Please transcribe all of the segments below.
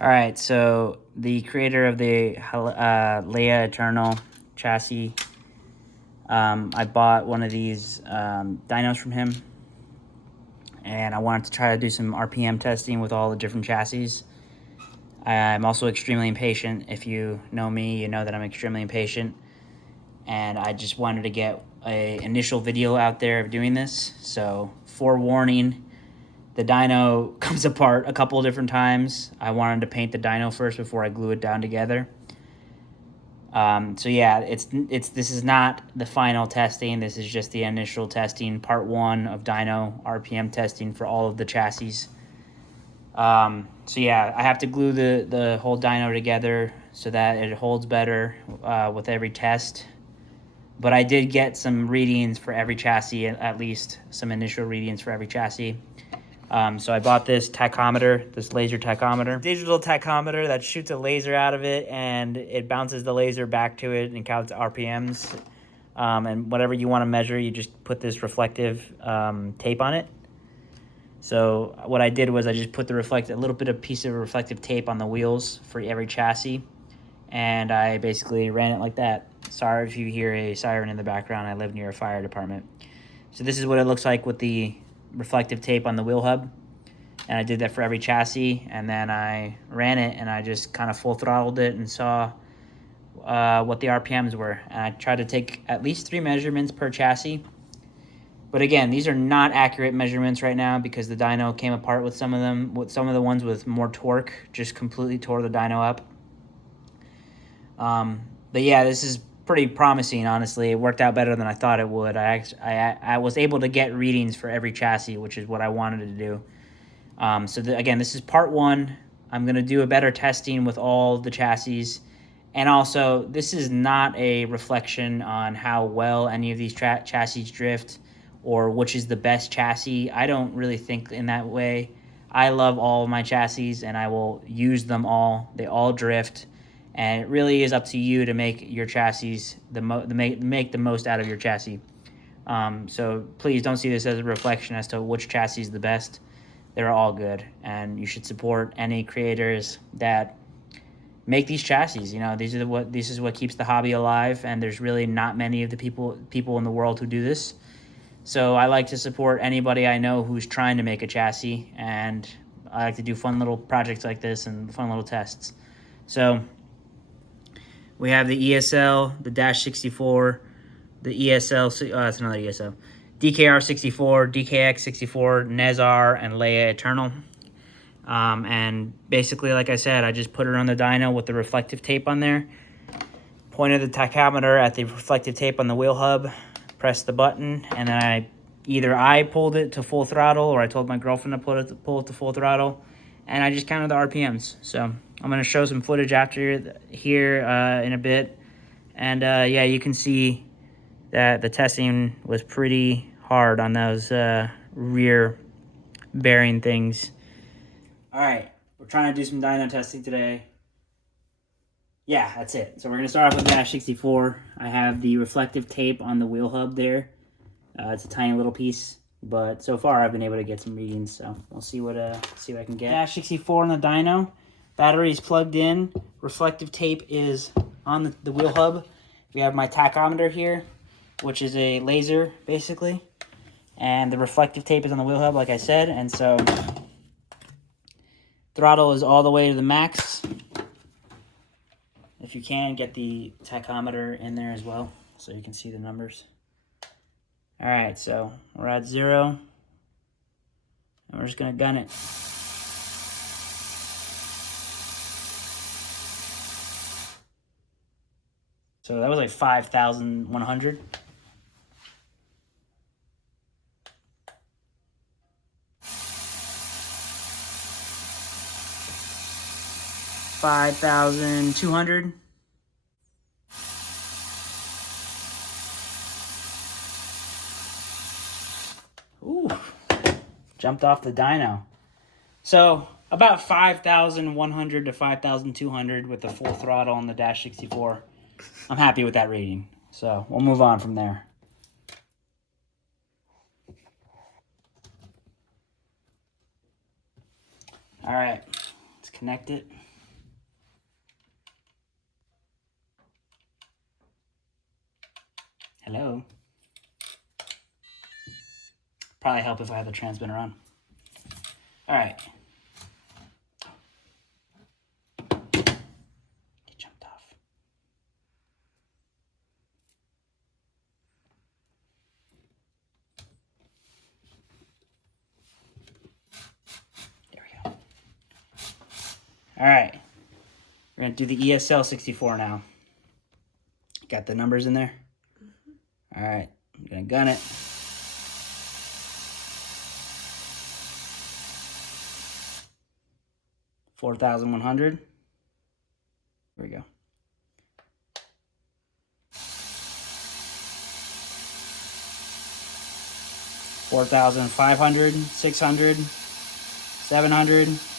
All right, so the creator of the Leya Eternal chassis, I bought one of these dynos from him, and I wanted to try to do some RPM testing with all the different chassis. I'm also extremely impatient. If you know me, you know that I'm extremely impatient, and I just wanted to get an initial video out there of doing this. So, forewarning, the dyno comes apart a couple of different times. I wanted to paint the dyno first before I glue it down together. So yeah, this is not the final testing. This is just the initial testing, part 1 of dyno RPM testing for all of the chassis. So yeah, I have to glue the whole dyno together so that it holds better with every test. But I did get some readings for every chassis, at least some initial readings for every chassis. So I bought this tachometer, this laser tachometer. Digital tachometer that shoots a laser out of it, and it bounces the laser back to it and counts RPMs. And whatever you want to measure, you just put this reflective tape on it. So what I did was I just put a little bit of piece of reflective tape on the wheels for every chassis, and I basically ran it like that. Sorry if you hear a siren in the background. I live near a fire department. So this is what it looks like with the reflective tape on the wheel hub, and I did that for every chassis, and then I ran it and I just kind of full throttled it and saw what the RPMs were, and I tried to take at least 3 measurements per chassis. But again, these are not accurate measurements right now because the dyno came apart with some of them. With some of the ones with more torque just completely tore the dyno up. But yeah, this is pretty promising, honestly. It worked out better than I thought it would. I was able to get readings for every chassis, which is what I wanted to do. Again, this is part 1. I'm going to do a better testing with all the chassis. And also, this is not a reflection on how well any of these chassis drift or which is the best chassis. I don't really think in that way. I love all of my chassis, and I will use them all. They all drift. And it really is up to you to make your chassis make the most out of your chassis. So please don't see this as a reflection as to which chassis is the best. They're all good, and you should support any creators that make these chassis. You know, this is what keeps the hobby alive, and there's really not many of the people in the world who do this. So I like to support anybody I know who's trying to make a chassis, and I like to do fun little projects like this and fun little tests. So we have the ESL, the Dash 64, the ESL, that's another ESL, DKR 64, DKX 64, Nez-R, and Leya Eternal. And basically, like I said, I just put it on the dyno with the reflective tape on there, pointed the tachometer at the reflective tape on the wheel hub, pressed the button, and then I pulled it to full throttle, or I told my girlfriend to pull it to full throttle, and I just counted the RPMs. So I'm going to show some footage after here in a bit. And yeah, you can see that the testing was pretty hard on those rear bearing things. All right, we're trying to do some dyno testing today. Yeah, that's it. So we're going to start off with Dash 64. I have the reflective tape on the wheel hub there. It's a tiny little piece, but so far I've been able to get some readings, so we'll see what I can get. Dash 64 on the dyno. Battery is plugged in. Reflective tape is on the wheel hub. We have my tachometer here, which is a laser, basically. And the reflective tape is on the wheel hub, like I said. And so throttle is all the way to the max. If you can, get the tachometer in there as well so you can see the numbers. All right, so we're at 0. And we're just going to gun it. So that was like 5,100. $5,200. Ooh, jumped off the dyno. So about 5,100 to 5,200 with the full throttle on the Dash 64. I'm happy with that reading. So we'll move on from there. All right, let's connect it. Hello. Probably help if I have the transmitter on. All right. He jumped off. There we go. All right. We're going to do the ESL 64 now. Got the numbers in there? Mm-hmm. All right. I'm going to gun it. $4,100. Here we go. $4,500, $600, $700.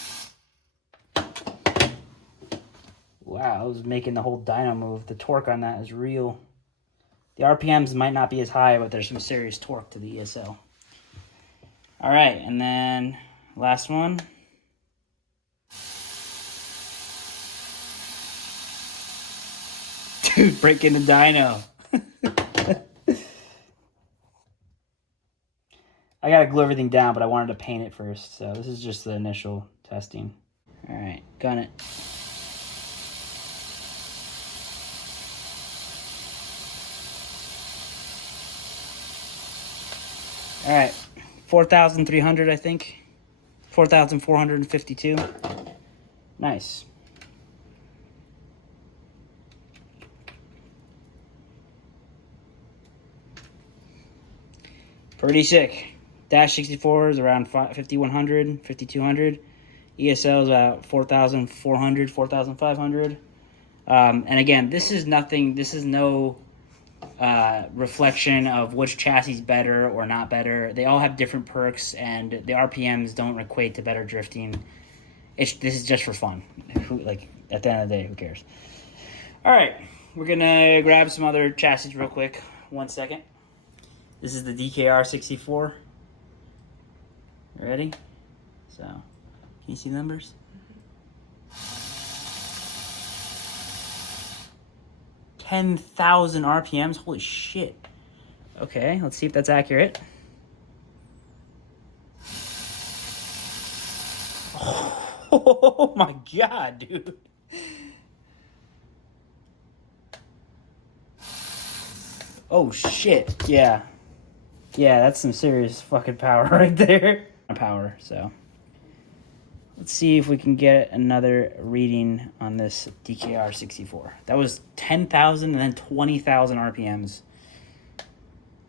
Wow, I was making the whole dyno move. The torque on that is real. The RPMs might not be as high, but there's some serious torque to the ESL. All right, and then last one. Dude, breaking the dyno. I gotta glue everything down, but I wanted to paint it first, so this is just the initial testing. All right, gun it. All right, 4,300, I think. 4,452. Nice. Pretty sick. Dash 64 is around 5,100, 5,200. ESL is about 4,400, 4,500. And again, this is nothing. This is no reflection of which chassis is better or not better. They all have different perks, and the RPMs don't equate to better drifting. This is just for fun. Like, at the end of the day, who cares? All right, we're gonna grab some other chassis real quick. 1 second. This is the DKR 64. Ready? So, can you see the numbers? 10,000 RPMs. Holy shit. Okay, let's see if that's accurate. Oh my god, dude. Oh shit. Yeah. Yeah, that's some serious fucking power right there. Power, so. Let's see if we can get another reading on this DKR 64. That was 10,000 and then 20,000 RPMs.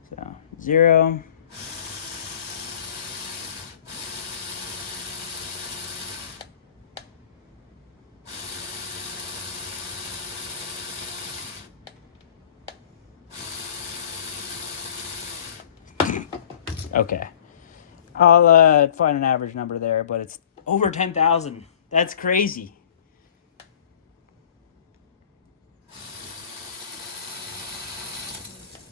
So, 0. Okay. I'll find an average number there, but it's over 10,000. That's crazy.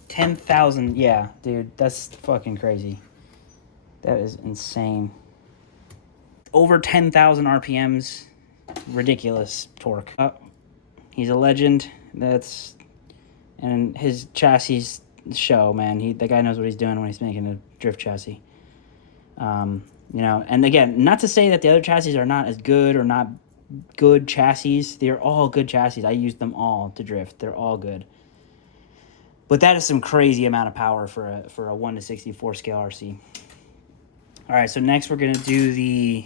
$10,000. Yeah, dude, that's fucking crazy. That is insane. Over 10,000 RPMs. Ridiculous torque. He's a legend. And his chassis show, man. The guy knows what he's doing when he's making a drift chassis. You know, and again, not to say that the other chassis are not as good or not good chassis. They're all good chassis. I use them all to drift. They're all good. But that is some crazy amount of power for a 1/64 scale RC. All right, so next we're gonna do the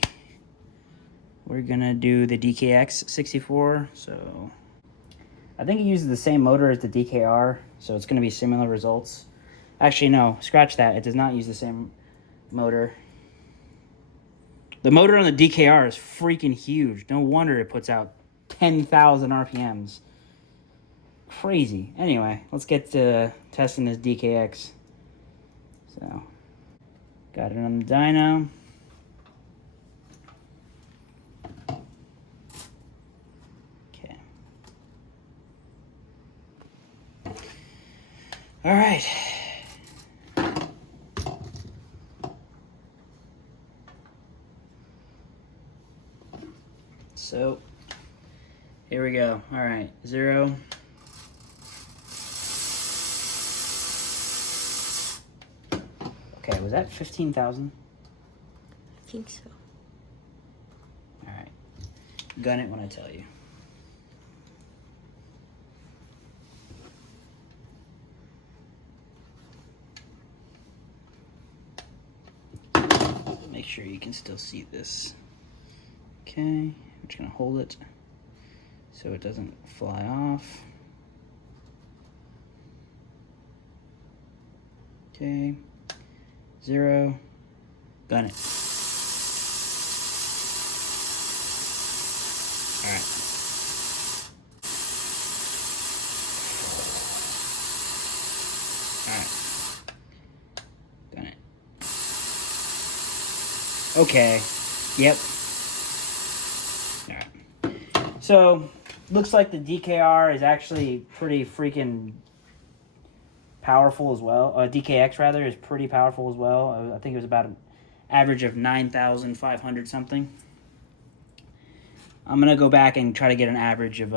DKX 64. So I think it uses the same motor as the DKR, so it's gonna be similar results. Actually, no, scratch that. It does not use the same motor. The motor on the DKR is freaking huge. No wonder it puts out 10,000 RPMs. Crazy. Anyway, let's get to testing this DKX. So, got it on the dyno. Okay. All right. So, here we go. All right, 0. Okay, was that 15,000? I think so. All right. Gun it when I tell you. Make sure you can still see this. Okay, I'm just gonna hold it so it doesn't fly off. Okay, 0, gun it. All right. All right. Gun it. Okay. Yep. All right. So, looks like the DKR is actually pretty freaking powerful as well. DKX rather is pretty powerful as well. I think it was about an average of 9,500 something. I'm gonna go back and try to get an average of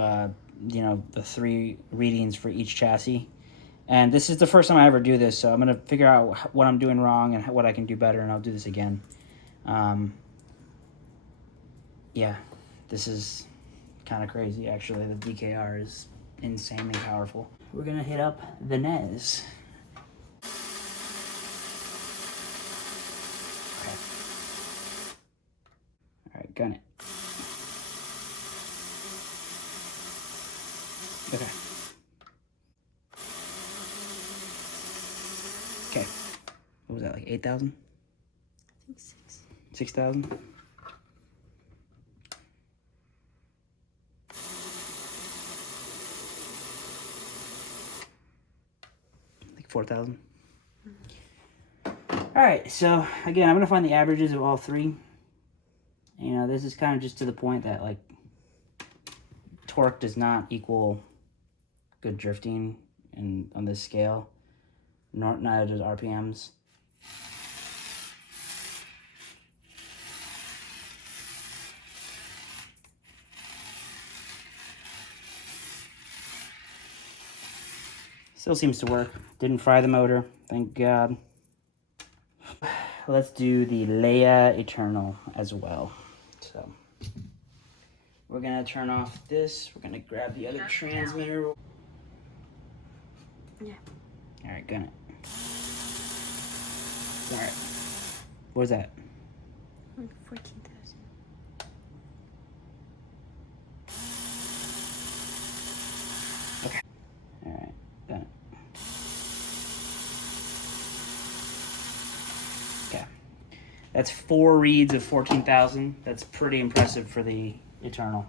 you know, the 3 readings for each chassis. And this is the first time I ever do this, so I'm gonna figure out what I'm doing wrong and what I can do better, and I'll do this again. Yeah, this is kind of crazy actually. The DKR is insanely powerful. We're gonna hit up the Nez. Okay. All right, gun it. Okay. Okay. What was that, like 8,000? I think 6. 6,000? Like 4,000? All right, so again, I'm gonna find the averages of all 3. You know, this is kind of just to the point that, like, torque does not equal good drifting on this scale. Neither does RPMs. Still seems to work. Didn't fry the motor, thank God. Let's do the Leya Eternal as well. So we're gonna turn off this. We're gonna grab the other transmitter. Yeah. All right, gun it. All right. What was that? 14,000. Okay. All right, gun it. Okay. That's 4 reads of 14,000. That's pretty impressive for the Eternal.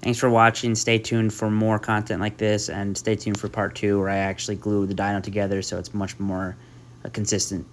Thanks for watching. Stay tuned for more content like this, and stay tuned for part 2 where I actually glue the dyno together so it's much more consistent.